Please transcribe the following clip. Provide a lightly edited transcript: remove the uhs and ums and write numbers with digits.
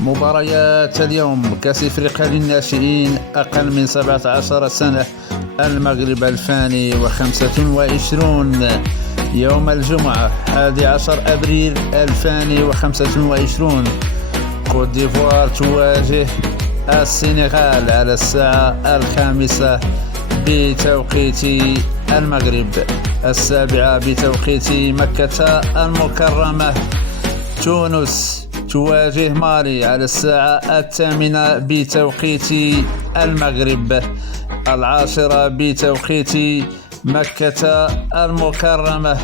مباريات اليوم: كأس إفريقيا للناشئين أقل من 17 سنة، المغرب 2025 يوم الجمعة 11 أبريل 2025. كوت ديفوار تواجه السنغال على الساعة 5 بتوقيت المغرب، 7 بتوقيت مكة المكرمة. تونس تواجه مالي على الساعة 8 بتوقيت المغرب، 10 بتوقيت مكة المكرمة.